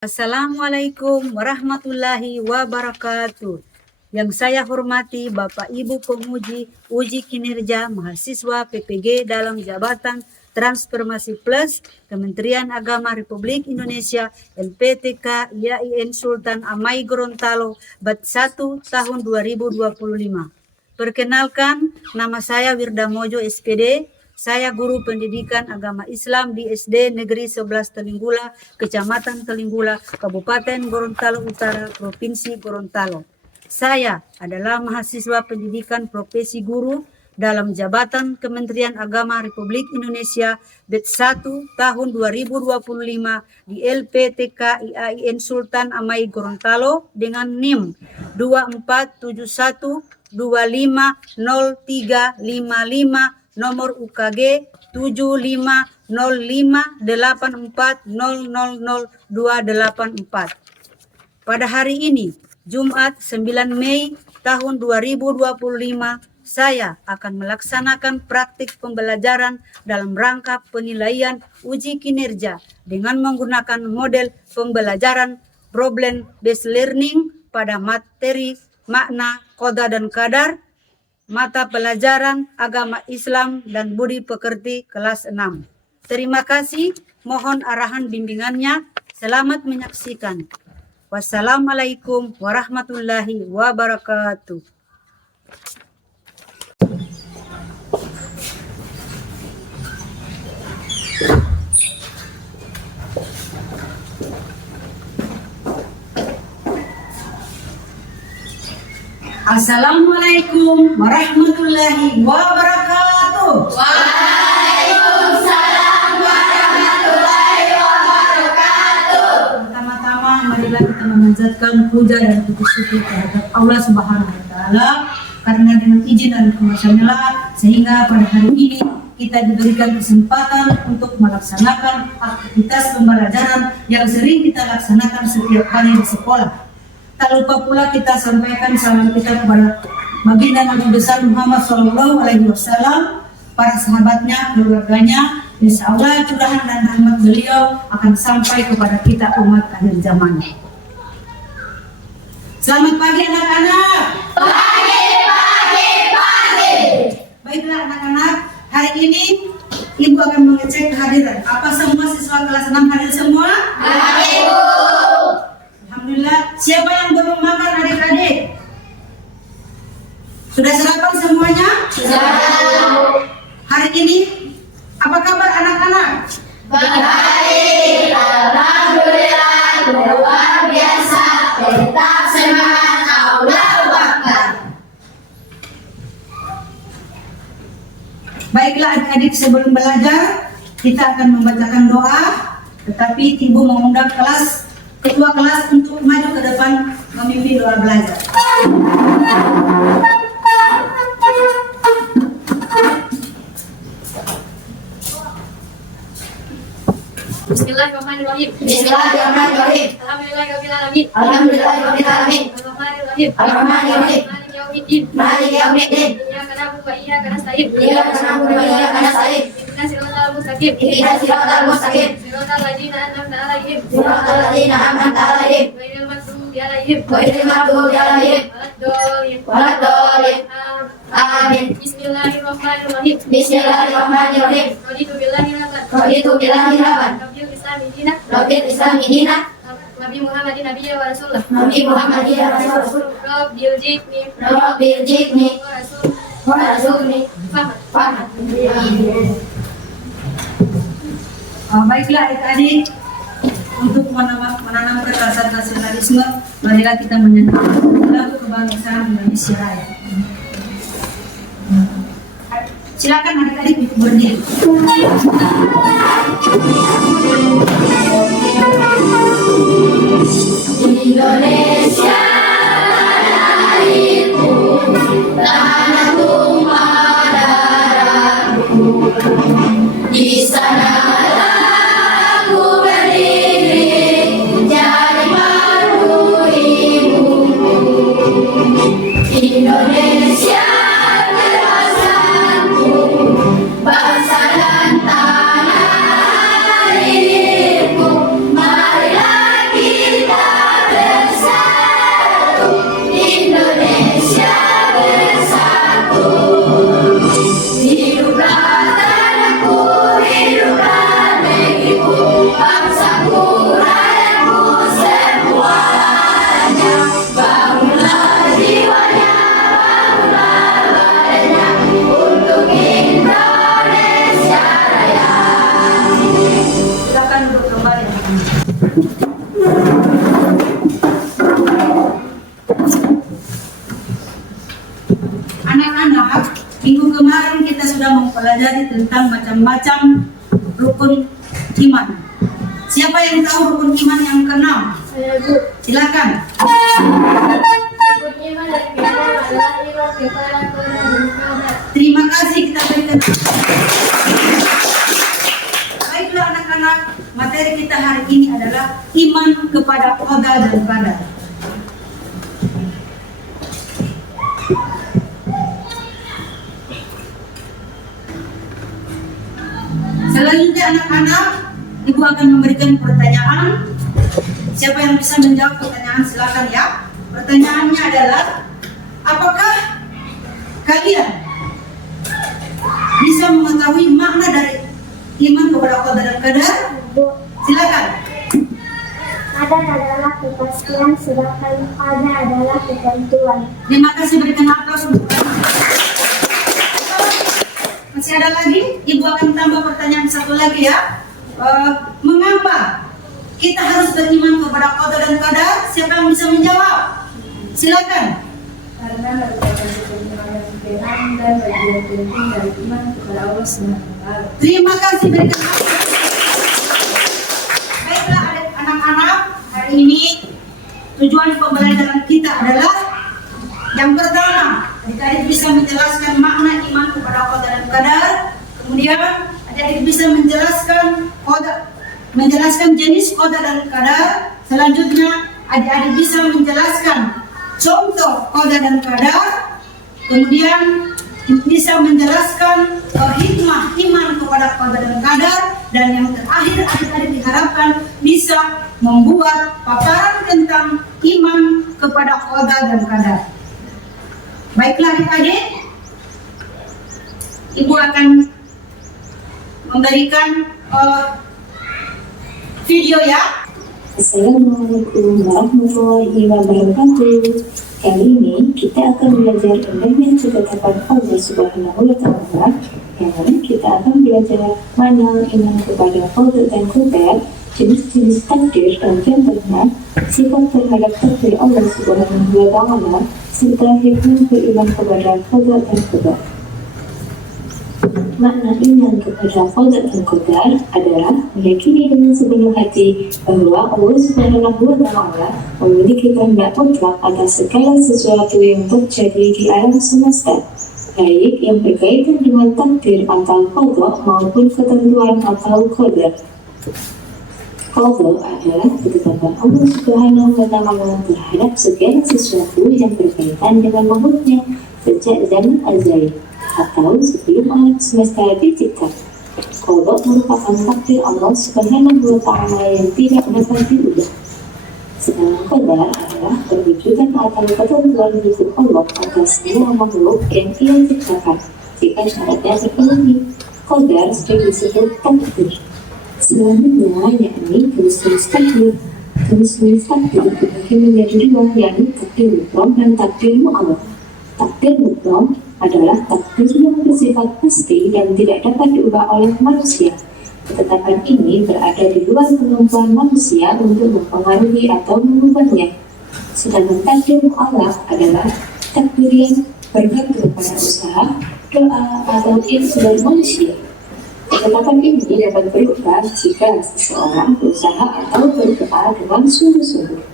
Assalamualaikum warahmatullahi wabarakatuh. Yang saya hormati Bapak Ibu penguji uji kinerja mahasiswa PPG dalam jabatan Transformasi Plus Kementerian Agama Republik Indonesia LPTK IAIN Sultan Amai Gorontalo Bat 1 tahun 2025. Perkenalkan, nama saya Wirda Mojo SPD. Saya guru pendidikan agama Islam di SD Negeri 11 Telinggula, Kecamatan Telinggula, Kabupaten Gorontalo Utara, Provinsi Gorontalo. Saya adalah mahasiswa pendidikan profesi guru dalam jabatan Kementerian Agama Republik Indonesia Batch 1 tahun 2025 di LPTK IAIN Sultan Amai Gorontalo dengan NIM 2471250355 nomor UKG 750584000284. Pada hari ini, Jumat 9 Mei tahun 2025, saya akan melaksanakan praktik pembelajaran dalam rangka penilaian uji kinerja dengan menggunakan model pembelajaran problem based learning pada materi makna, qada dan qadar, mata pelajaran agama Islam dan budi pekerti kelas 6. Terima kasih, mohon arahan bimbingannya. Selamat menyaksikan. Wassalamualaikum warahmatullahi wabarakatuh. Assalamualaikum warahmatullahi wabarakatuh. Waalaikumsalam warahmatullahi wabarakatuh. Pertama-tama marilah kita memanjatkan puja dan puji syukur terhadap Allah Subhanahu wa taala karena dengan izin dan kuasa-Nya sehingga pada hari ini kita diberikan kesempatan untuk melaksanakan aktivitas pembelajaran yang sering kita laksanakan setiap hari di sekolah. Tak lupa pula kita sampaikan salam kita kepada baginda Nabi besar Muhammad SAW, para sahabatnya, keluarganya. Insya Allah curahan dan rahmat beliau akan sampai kepada kita umat akhir zaman. Selamat pagi anak-anak. Pagi. Baiklah anak-anak, hari ini Ibu akan mengecek kehadiran. Apa semua siswa kelas 6 hadir semua? Hadir, Bu. Alhamdulillah. Siapa yang belum makan adik-adik? Sudah sarapan semuanya? Sudah. Hari ini apa kabar anak-anak? Baik, alhamdulillah, luar biasa, tetap semangat, Allahu Akbar. Baiklah adik-adik, sebelum belajar kita akan membacakan doa, tetapi Ibu mengundang ketua kelas untuk maju ke depan memimpin doa belajar. Bismillahirrahmanirrahim. Bismillahirrahmanirrahim. Alhamdulillahirabbil alamin. Alhamdulillahirabbil alamin. Ar-Rahmanirrahim. Ar-Rahmanirrahim. Maliki yaumiddin. Maliki yaumiddin. Iyyaka na'budu wa iyyaka nasta'in. Iyyaka na'budu wa iyyaka nasta'in. Ihdinas siratal mustaqim. Ihdinas siratal mustaqim. Siratal ladzina an'amta 'alaihim. Siratal ladzina an'amta 'alaihim. Ghairil maghdubi 'alaihim. Ghairil maghdubi 'alaihim Waladdallin. waladdallin. Amin. Bismillahirrahmanirrahim. Bismillahirrahmanirrahim. Raditu billahi rabban. Raditu billahi rabban. Rabbil islami dinan. Rabbil islami dinan. Nabi Muhammadin nabiyya wa rasulullah. Nabi Muhammadin rasul. Rabbil jikni. Rabbil jikni. Wa rasul. Wa rasulni. Faham. Faham. Baiklah adik-adik, untuk menanamkan rasa nasionalisme, marilah kita menyanyikan lagu kebangsaan Indonesia Raya. Silakan adik-adik berdiri. Indonesia airku, tanah tumpah darahku, di sana aku berdiri, jadi malu ibuku. Indonesia kekuasaanku, bangsa dan tanah airku, marilah kita sudah mempelajari tentang macam-macam rukun iman. Siapa yang tahu rukun iman yang keenam? Saya Bu. Silakan. Rukun iman dan keimanan adalah iman kepada Tuhan dan kepada Terima kasih, kita berikan. Baiklah anak-anak, materi kita hari ini adalah iman kepada qada dan qadar. Selanjutnya anak-anak, Ibu akan memberikan pertanyaan. Siapa yang bisa menjawab pertanyaan silakan ya. Pertanyaannya adalah, apakah kalian bisa mengetahui makna dari iman kepada qada dan qadar? Silakan. Qadar adalah kepastian, sedangkan qadar adalah ketentuan. Terima kasih, berikan aplaus untuk kalian. Masih ada lagi? Ibu akan tambah pertanyaan satu lagi ya. Mengapa kita harus beriman kepada qada dan qadar? Siapa yang bisa menjawab? Silakan. karena merupakan ketentuan yang benar dan bagian penting dari iman kepada Allah SWT. Terima kasih, berikan aplaus. Baiklah anak-anak, hari ini tujuan pembelajaran kita adalah yang pertama, adik-adik bisa menjelaskan makna iman kepada qada dan qadar. Kemudian adik-adik bisa menjelaskan jenis qada dan qadar. Selanjutnya adik-adik bisa menjelaskan contoh qada dan qadar. Kemudian bisa menjelaskan hikmah iman kepada qada dan qadar. Dan yang terakhir, adik-adik diharapkan bisa membuat paparan tentang iman kepada qada dan qadar. Baiklah adik-adik, Ibu akan memberikan video ya. Assalamualaikum warahmatullahi wabarakatuh. Kali ini kita akan belajar indahnya ketetapan Allah Subhanahu wa Ta'ala. Yang mana kita akan belajar mana iman kepada qada dan qadar, jenis-jenis takdir dan contohnya, sifat terhadap takdir Allah Subhanahu wa Ta'ala, serta hikmah beriman kepada qada dan qadar. Makna iman kepada qada dan qadar adalah meyakini dengan sepenuh hati bahwa Allah Subhanahu wa Ta'ala memiliki kehendak mutlak atas segala sesuatu yang terjadi di alam semesta, baik yang berkaitan dengan takdir atau qada maupun ketentuan atau qadar. Qada adalah ketetapan Allah Subhanahu wa Ta'ala terhadap segala sesuatu yang berkaitan dengan makhluknya sejak zaman azali atau sebelum alam semesta dicipta. Qada merupakan takdir Allah Subhanahu wa Ta'ala yang tidak dapat diubah. Sedangkan qadar adalah perwujudan atau ketentuan hidup Allah atas semua makhluk yang Ia ciptakan. Jika syaratnya terpenuhi, qadar sering disebut takdir. Selanjutnya yakni jenis-jenis takdir. Jenis-jenis takdir dibagi menjadi dua, yakni takdir mukram dan takdir mu'awad. Takdir mukram adalah takdir yang bersifat pasti dan tidak dapat diubah oleh manusia. Ketetapan ini berada di luar kemampuan manusia untuk mempengaruhi atau mengubahnya. Sedangkan takdir mu'awad adalah takdir yang bergantung pada usaha, doa, atau ilmu dari manusia. Ketetapan ini dapat berubah jika seseorang berusaha atau berdoa dengan sungguh-sungguh.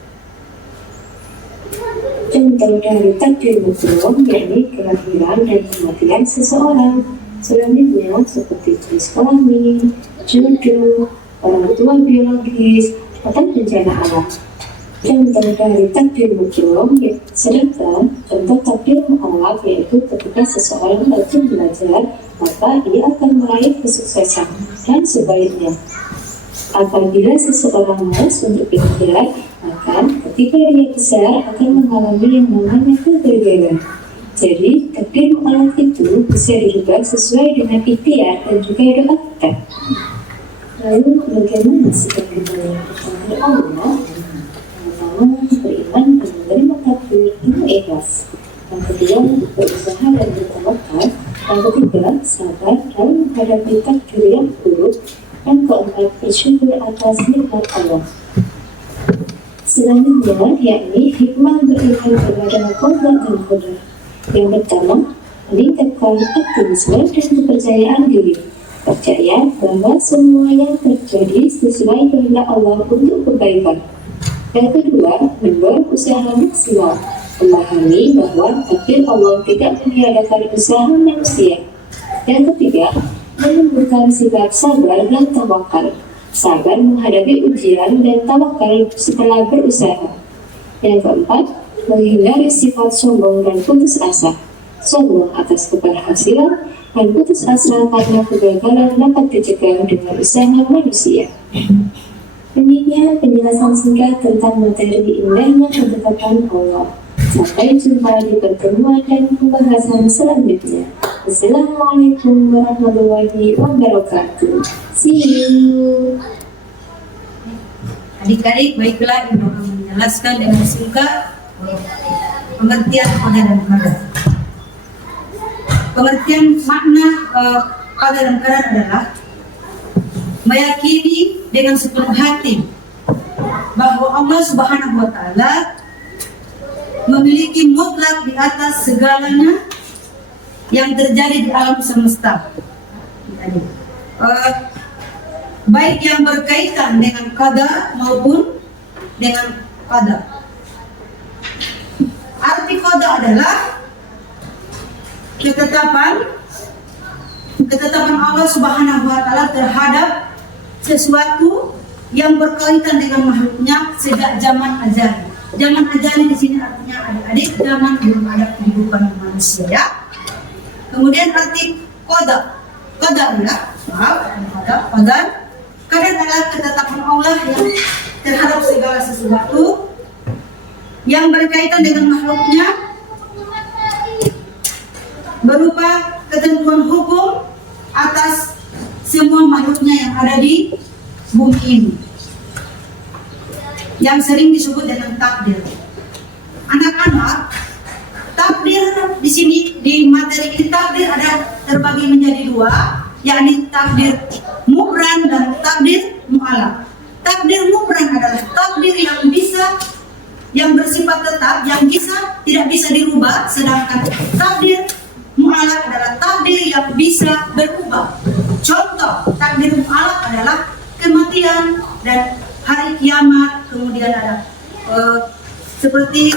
Contoh dari takdir mukram yakni kelahiran dan kematian seseorang. Selanjutnya seperti jenis kelamin, jodoh, orang tua biologis, atau bencana alam. Contoh dari takdir mukram, sedangkan contoh takdir mu'awad yaitu ketika seseorang rajin belajar, maka ia akan meraih kesuksesan, dan sebaliknya. Apabila seseorang malas untuk belajar, maka ketika dia besar akan mengalami yang namanya kegagalan. Jadi, takdir mu'awad itu bisa dirubah sesuai dengan ikhtiar dan juga doa kita. Lalu, bagaimana sikap kita yang takdir Allah? Pertama, beriman dan menerima takdir dengan ikhlas. Yang kedua, berusaha dan bertawakal. Yang ketiga, sabar dalam menghadapi takdir yang buruk. Yang keempat, bersyukur atas nikmat Allah. Selanjutnya, yakni hikmah beriman kepada qada dan qadar. Yang pertama, meningkatkan optimisme dan kepercayaan diri. Percaya bahwa semua yang terjadi sesuai kehendak Allah untuk kebaikan. Yang kedua, mendorong usaha maksimal. Memahami bahwa takdir Allah tidak meniadakan usaha manusia. Yang ketiga, menumbuhkan sifat sabar dan tawakal. Sabar menghadapi ujian dan tawakal setelah berusaha. Yang keempat, menghindari sifat sombong dan putus asa. Sombong atas keberhasilan dan putus asa karena kegagalan dapat dicegah dengan usaha manusia. Demikian penjelasan singkat tentang materi indahnya ketetapan Allah. Sampai jumpa di pertemuan dan pembahasan selanjutnya. Assalamualaikum warahmatullahi wabarakatuh. See you. Adik-adik, baiklah Ibu akan menjelaskan dengan singkat pengertian qada dan qadar. Pengertian makna qada dan qadar adalah meyakini dengan sepenuh hati bahwa Allah Subhanahu wa taala memiliki mutlak di atas segalanya yang terjadi di alam semesta. Baik yang berkaitan dengan qada maupun dengan qadar. Arti qada adalah ketetapan Allah Subhanahu wa taala terhadap sesuatu yang berkaitan dengan makhluknya sejak zaman azali. Zaman azali di sini artinya adik-adik zaman belum ada kehidupan manusia ya. Kemudian arti qada. Qada adalah qadar adalah ketetapan Allah yang terhadap segala sesuatu yang berkaitan dengan makhluknya berupa ketentuan hukum atas semua makhluknya yang ada di bumi ini, yang sering disebut dengan takdir. Anak-anak, takdir di sini di materi ini takdir ada terbagi menjadi dua, yakni takdir mubran dan takdir mu'alaq. Takdir mubran adalah takdir yang bersifat tetap, yang tidak bisa dirubah, sedangkan takdir mu'alaq adalah takdir yang bisa berubah. Contoh takdir mu'alaq adalah kematian dan hari kiamat, kemudian ada seperti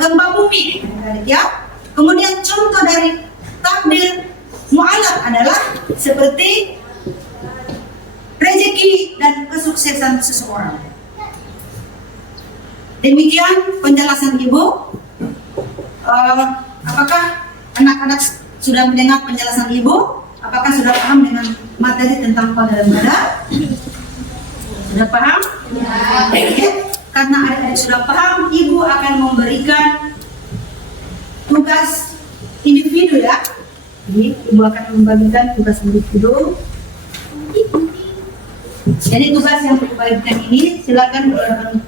gempa bumi, ya. Kemudian contoh dari takdir mu'alaq adalah seperti rezeki dan kesuksesan seseorang. Demikian penjelasan Ibu. Apakah anak-anak sudah mendengar penjelasan Ibu? Apakah sudah paham dengan materi tentang qada dan qadar? Sudah paham? Ya. Karena adik-adik sudah paham, Ibu akan memberikan tugas individu ya. Jadi Ibu akan membagikan tugas individu. Jadi tugas yang dibagikan ini silakan keluarkan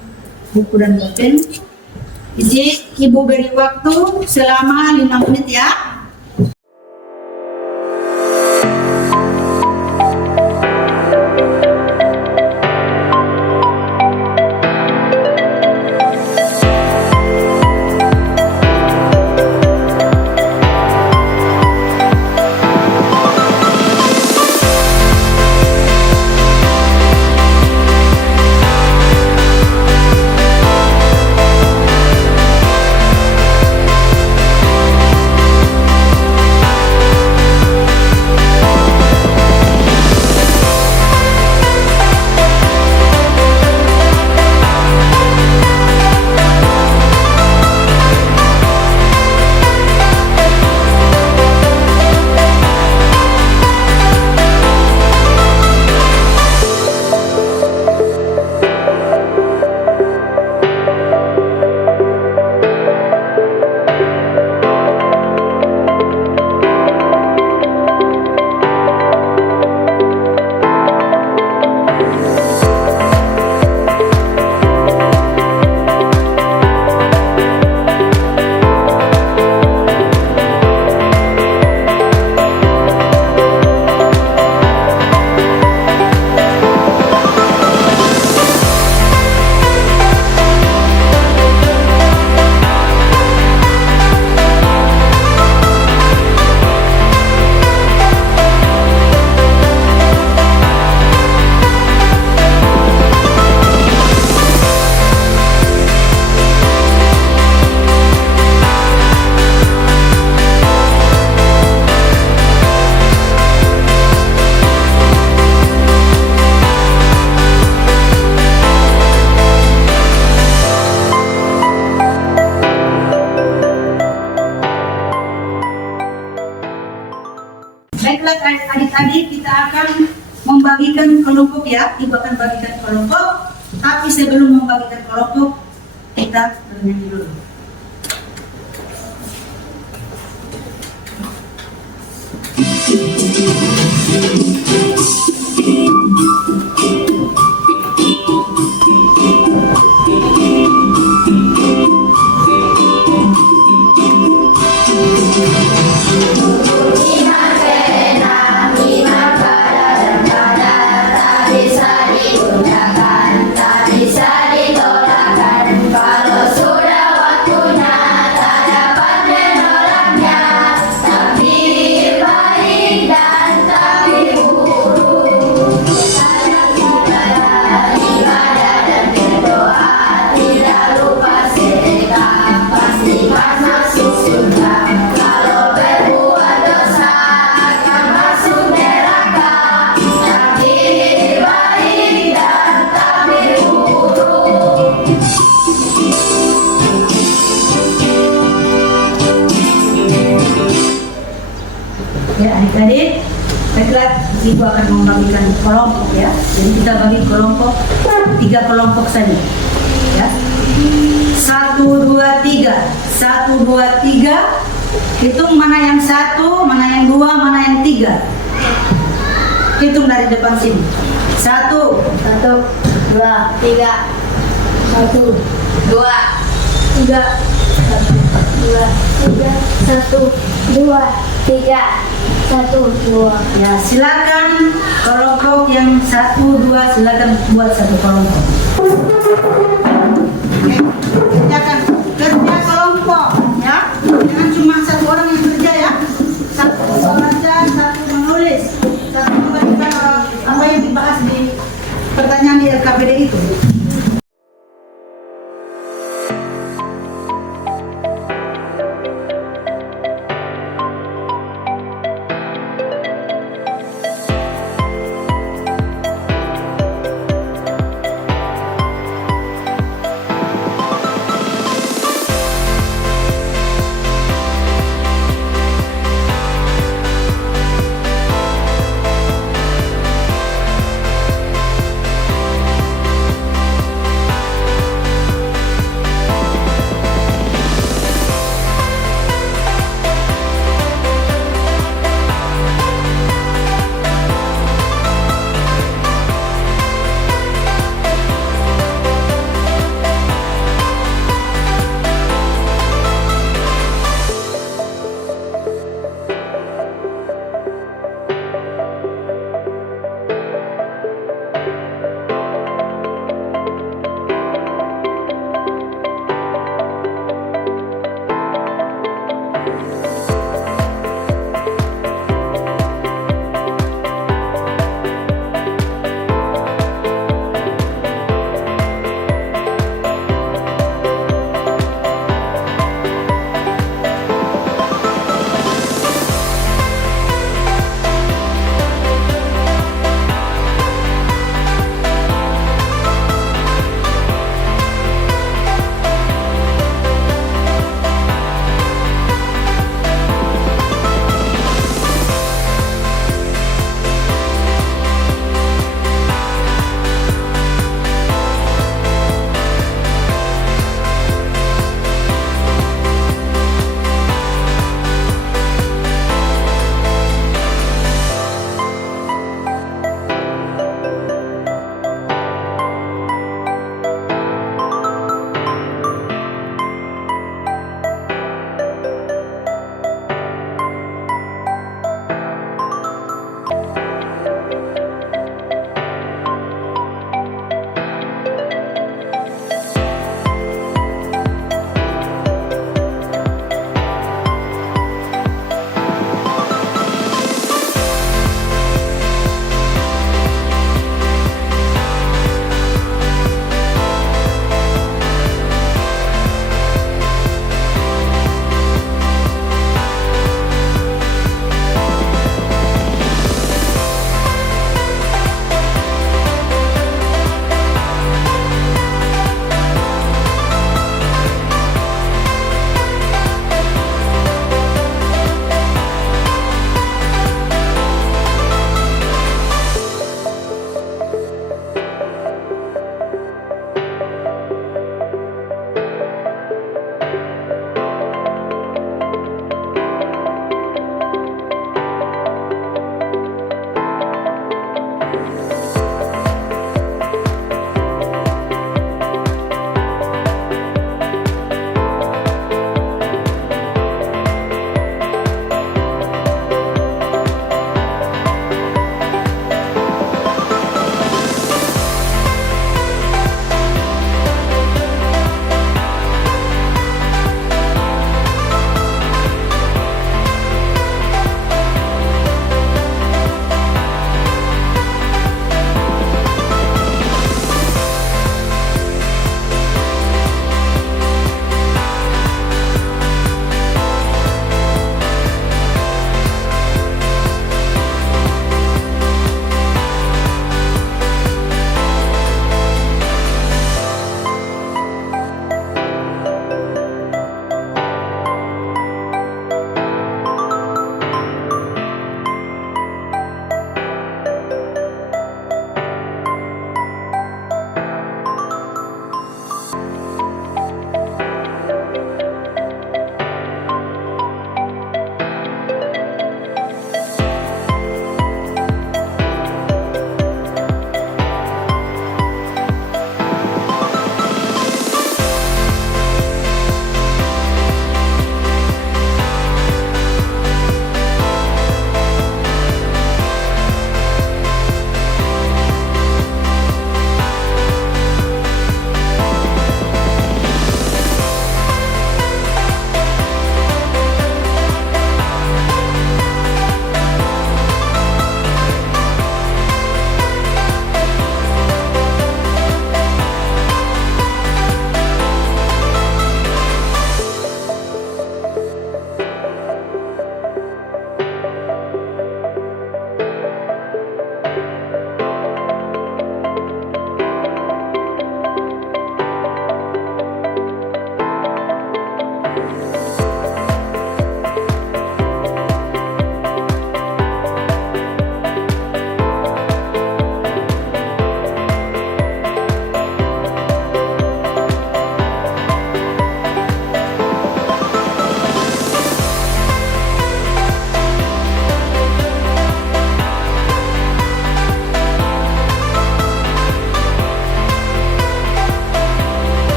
buku dan pulpen. Jadi Ibu beri waktu selama 5 menit ya. Baiklah adik-adik, kita akan membagikan kelompok ya. Ibu akan bagikan kelompok. Tapi sebelum membagikan kelompok, kita bernyanyi dulu. Bisa digunakan, tak bisa ditolakkan. Kalau sudah waktunya, tak dapat menolaknya. Takdir baik dan takdir buruk. Ibadah dan berdoa, tidak lupa sedekah, pastikan masuk surga. Kalau berbuat dosa, akan masuk neraka. Takdir baik dan takdir buruk. Ya adik-adik, baiklah ibu akan membagikan kelompok ya. Jadi kita bagi kelompok 3 kelompok saja. Ya. 1, 2, 3. 1, 2, 3. Hitung mana yang 1, mana yang 2, mana yang 3. Hitung dari depan sini. 1, 1, 2, 3. 1, 2, 3. 1, 2, 3, 1, 2. ya silakan kelompok yang 1, 2 silakan buat satu kelompok. Oke, kerjakan kerja kelompok ya. Jangan cuma satu orang yang kerja ya. Satu membaca, satu menulis, satu membaca apa yang dibahas di pertanyaan di LKPD itu.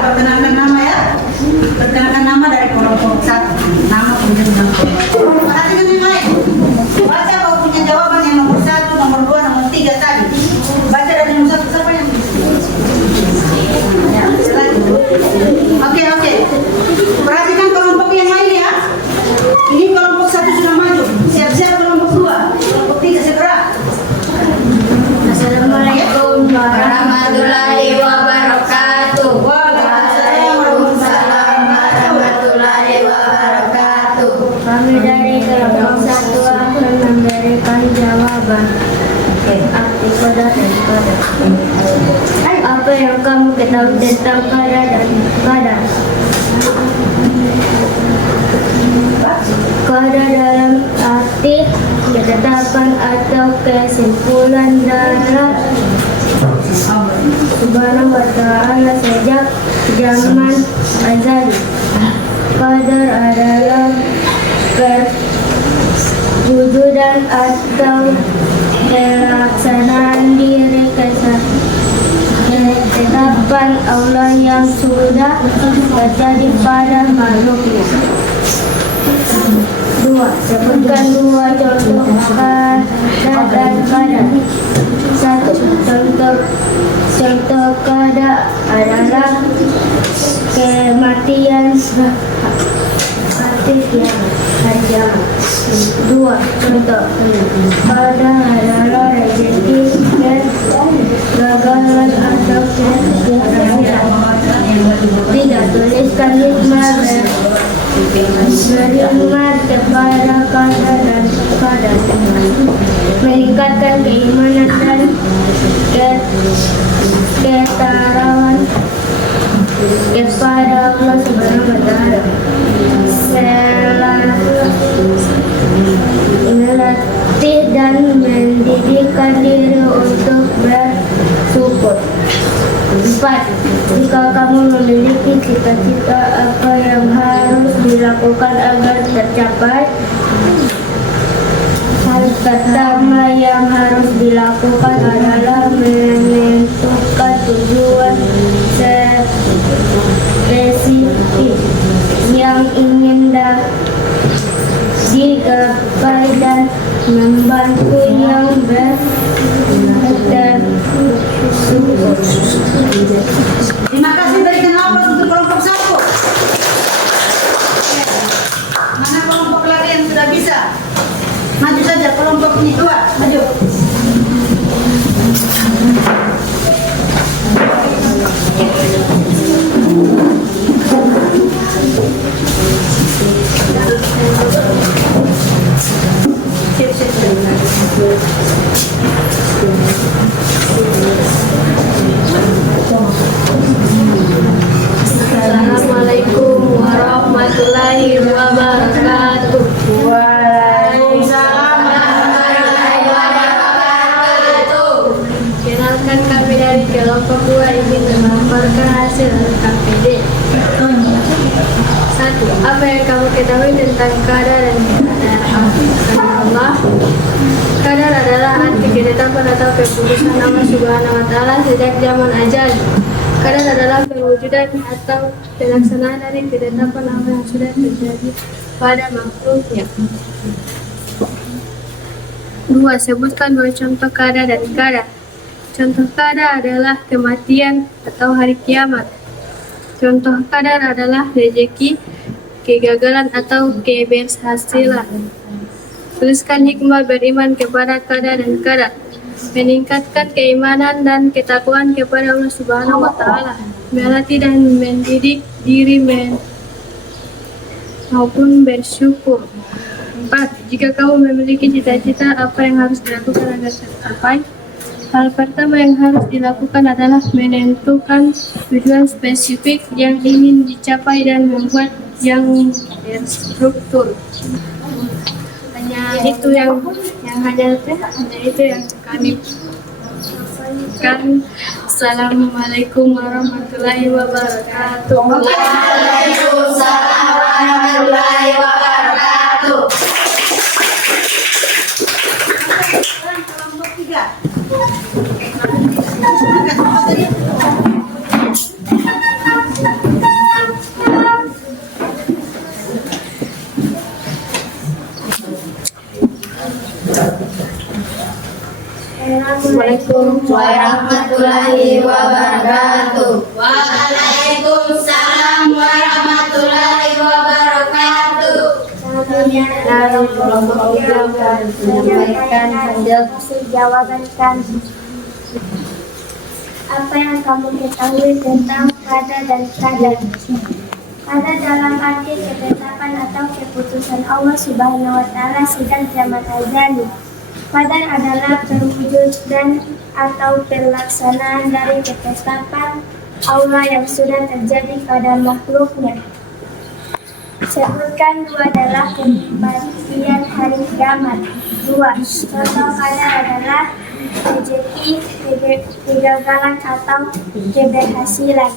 perkenalkan nama ya. Perkenalkan nama dari kelompok 1. Nama kemudian nama kelompok. Perhatikan yang lain. Baca kau punya jawaban yang nomor 1, nomor 2, nomor 3 tadi. Baca dari nomor 1 siapa yang ya, Oke. Perhatikan kelompok yang lain ya. Ini kelompok 1 sudah maju. Siap-siap kelompok 2. Kelompok 3 segera. Assalamualaikum warahmatullahi wabarakatuh. Waalaikumsalam warahmatullahi wabarakatuh. Kami dari kelompok 1 akan memberikan jawaban arti qada dan qadar. Apa yang kamu ketahui tentang qada dan qadar? Qada dalam arti ketetapan atau kesimpulan dalam Subhanahu wa ta'ala sejak zaman azali. Qadar adalah perwujudan atau pelaksanaan diri ketetapan Allah yang sudah terjadi pada makhluknya. 2. Sebutkan 2 contoh qada dan qadar. 1. Contoh qada adalah kematian hari kiamat. 2. Contoh qada adalah rezeki kegagalan atau keberhasilan. 3. Tuliskan hikmah beriman kepada qada dan qadar, meningkatkan keimanan dan ketakwaan kepada Allah Subhanahu wa ta'ala. Melatih dan mendidikkan diri untuk bersyukur. 4. Jika kamu memiliki cita-cita, apa yang harus dilakukan agar tercapai? Hal pertama yang harus dilakukan adalah menentukan tujuan spesifik yang ingin digapai dan membantu yang bersyukur. Terima kasih, berikan aplaus untuk kelompok 1. Mana kelompok lagi yang sudah bisa? Maju saja kelompok ini 2, maju. Assalamualaikum warahmatullahi wabarakatuh. Waalaikumsalam warahmatullahi wabarakatuh. Kenalkan, kami dari kelompok 2 ingin melaporkan hasil KPD. 1. Apa yang kamu ketahui tentang qada dan qadar Allah? Qadar adalah arti ketetapan atau keputusan Allah Subhanahu wa ta'ala sejak zaman azali. Qadar adalah perwujudan atau pelaksanaan dari ketetapan Allah yang sudah terjadi pada makhluknya. 2. Sebutkan 2 contoh qada dan qadar. Contoh qada adalah kematian atau hari kiamat. Contoh qadar adalah rezeki, kegagalan atau keberhasilan. Tuliskan hikmah beriman kepada qada dan qadar, meningkatkan keimanan dan ketakwaan kepada Allah Subhanahu wa ta'ala, melatih dan mendidik diri maupun bersyukur. 4. Jika kamu memiliki cita-cita, apa yang harus dilakukan agar tercapai? Hal pertama yang harus dilakukan adalah menentukan tujuan spesifik yang ingin dicapai dan membuat yang terstruktur. Hanya itu yang kami kan. Assalamualaikum warahmatullahi wabarakatuh. Waalaikumsalam warahmatullahi wabarakatuh. Kelompok 3. Assalamualaikum warahmatullahi wabarakatuh. Waalaikumsalam warahmatullahi wabarakatuh. Dalam kelompok akan menyampaikan hasil jawaban kami. Apa yang kamu ketahui tentang qada dan qadar? Qada dalam arti ketetapan atau keputusan Allah Subhanahu wa Ta'ala sejak zaman azali. Qadar adalah perwujudan atau pelaksanaan dari ketetapan Allah yang sudah terjadi pada makhluknya. Sebutkan dua adalah kepastian hari kiamat. Dua, contoh qadar adalah rezeki, kegagalan atau keberhasilan.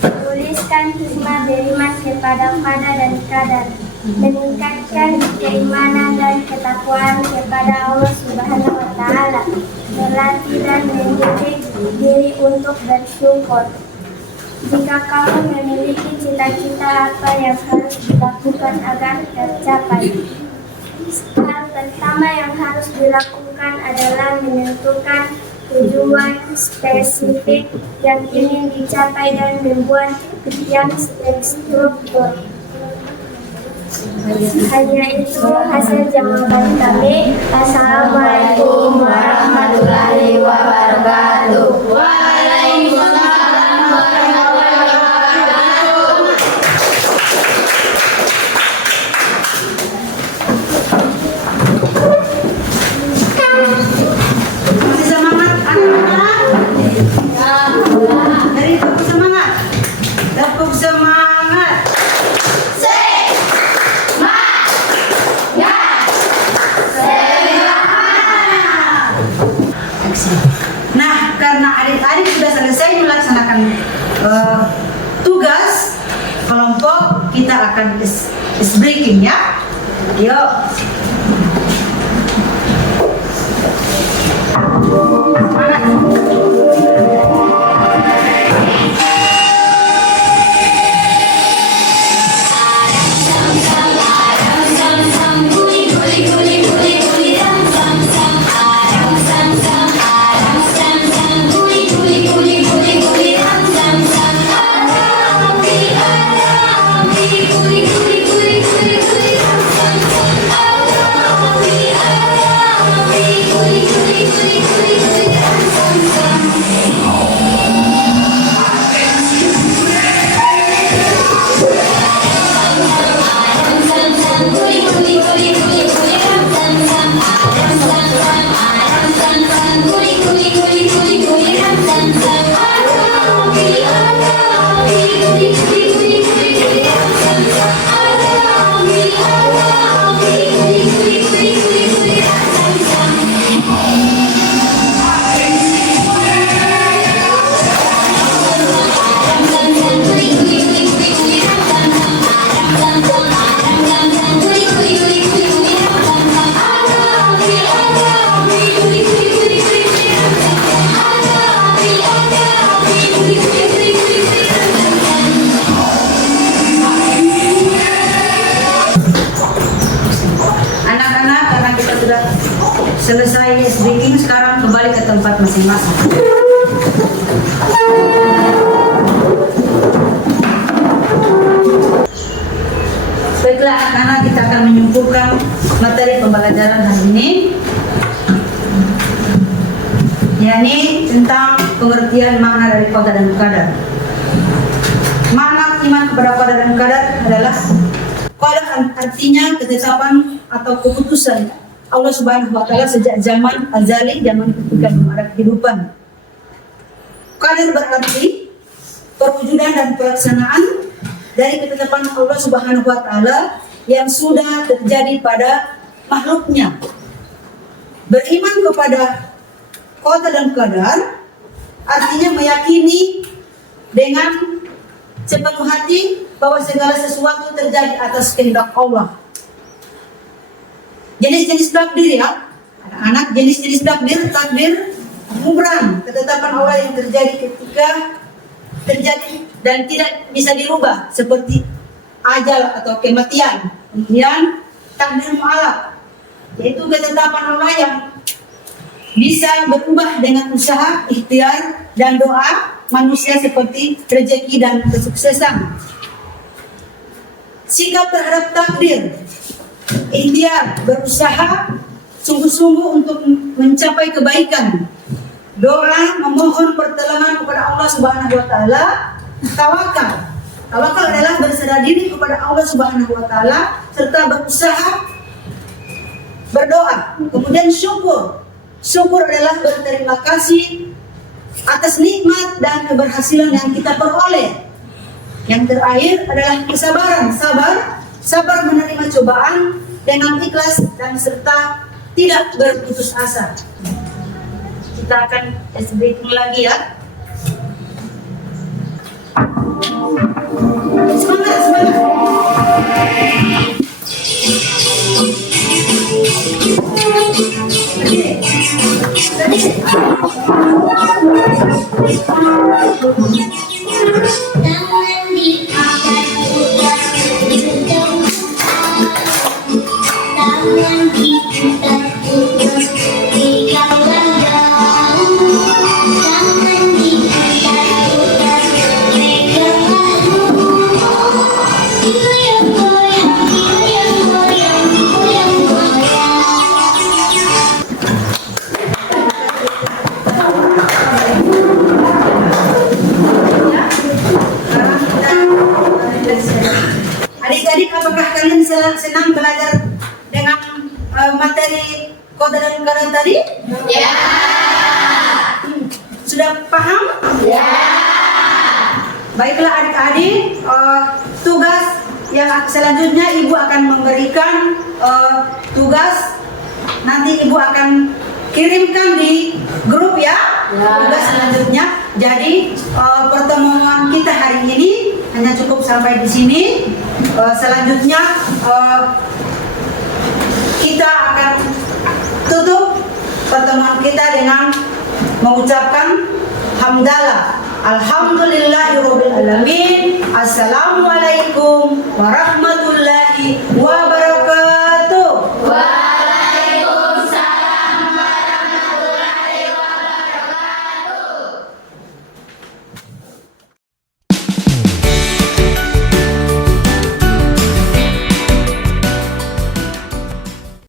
Tuliskan hikmah beriman kepada qada dan qadar. Meningkatkan keimanan dan ketakwaan kepada Allah Subhanahu wa Ta'ala. Melatih dan mendidik diri untuk bersyukur. Jika kamu memiliki cita-cita apa yang harus dilakukan agar tercapai? Hal pertama yang harus dilakukan adalah menentukan tujuan spesifik yang ingin dicapai dan membuat yang terstruktur. Hanya itu hasil jawaban kami. Assalamualaikum warahmatullahi wabarakatuh. Waalaikumsalam warahmatullahi wabarakatuh. Masih semangat anak-anak? Dari tepuk semangat. Tepuk semangat. Nah, karena adik-adik sudah selesai melaksanakan tugas kelompok, kita akan ice breaking ya. Yuk. Selesai speaking, sekarang kembali ke tempat masing-masing. Baiklah, anak-anak, kita akan menyimpulkan materi pembelajaran hari ini, yakni tentang pengertian makna dari qada dan qadar. Makna iman kepada qada dan qadar adalah qada artinya ketetapan atau keputusan Allah Subhanahu wa Ta'ala sejak zaman azali, zaman ketika belum ada kehidupan. Qadar berarti perwujudan dan pelaksanaan dari ketetapan Allah Subhanahu wa Ta'ala yang sudah terjadi pada makhluknya. Beriman kepada qada dan qadar artinya meyakini dengan sepenuh hati bahwa segala sesuatu terjadi atas kehendak Allah. Jenis-jenis takdir ya, anak jenis-jenis takdir mubram, ketetapan Allah yang terjadi ketika terjadi dan tidak bisa dirubah seperti ajal atau kematian. Kemudian takdir mu'alaq, yaitu ketetapan Allah yang bisa berubah dengan usaha, ikhtiar, dan doa manusia seperti rezeki dan kesuksesan. Sikap terhadap takdir, ikhtiar, berusaha sungguh-sungguh untuk mencapai kebaikan. Doa memohon pertolongan kepada Allah Subhanahu wa taala. Tawakal. Tawakal adalah berserah diri kepada Allah Subhanahu wa taala serta berusaha, berdoa. Kemudian syukur. Syukur adalah berterima kasih atas nikmat dan keberhasilan yang kita peroleh. Yang terakhir adalah kesabaran, sabar menerima cobaan dengan ikhlas dan serta tidak berputus asa. Kita akan berhitung lagi ya. Semangat. Tangan diangkat putar jempol, tangan diputar putar pegang langgang, tangan diputar putar pegang langgang, goyang goyang goyang goyang goyang goyang. Adik-adik, apakah kalian senang belajar dengan materi kode dan kode tadi? Ya. Sudah paham? Ya. Baiklah adik-adik, tugas yang selanjutnya Ibu akan memberikan tugas. Nanti Ibu akan kirimkan di grup ya, tugas selanjutnya. Jadi pertemuan kita hari ini hanya cukup sampai di sini. Selanjutnya kita akan tutup pertemuan kita dengan mengucapkan hamdalah. Alhamdulillahirobbilalamin. Assalamualaikum warahmatullahi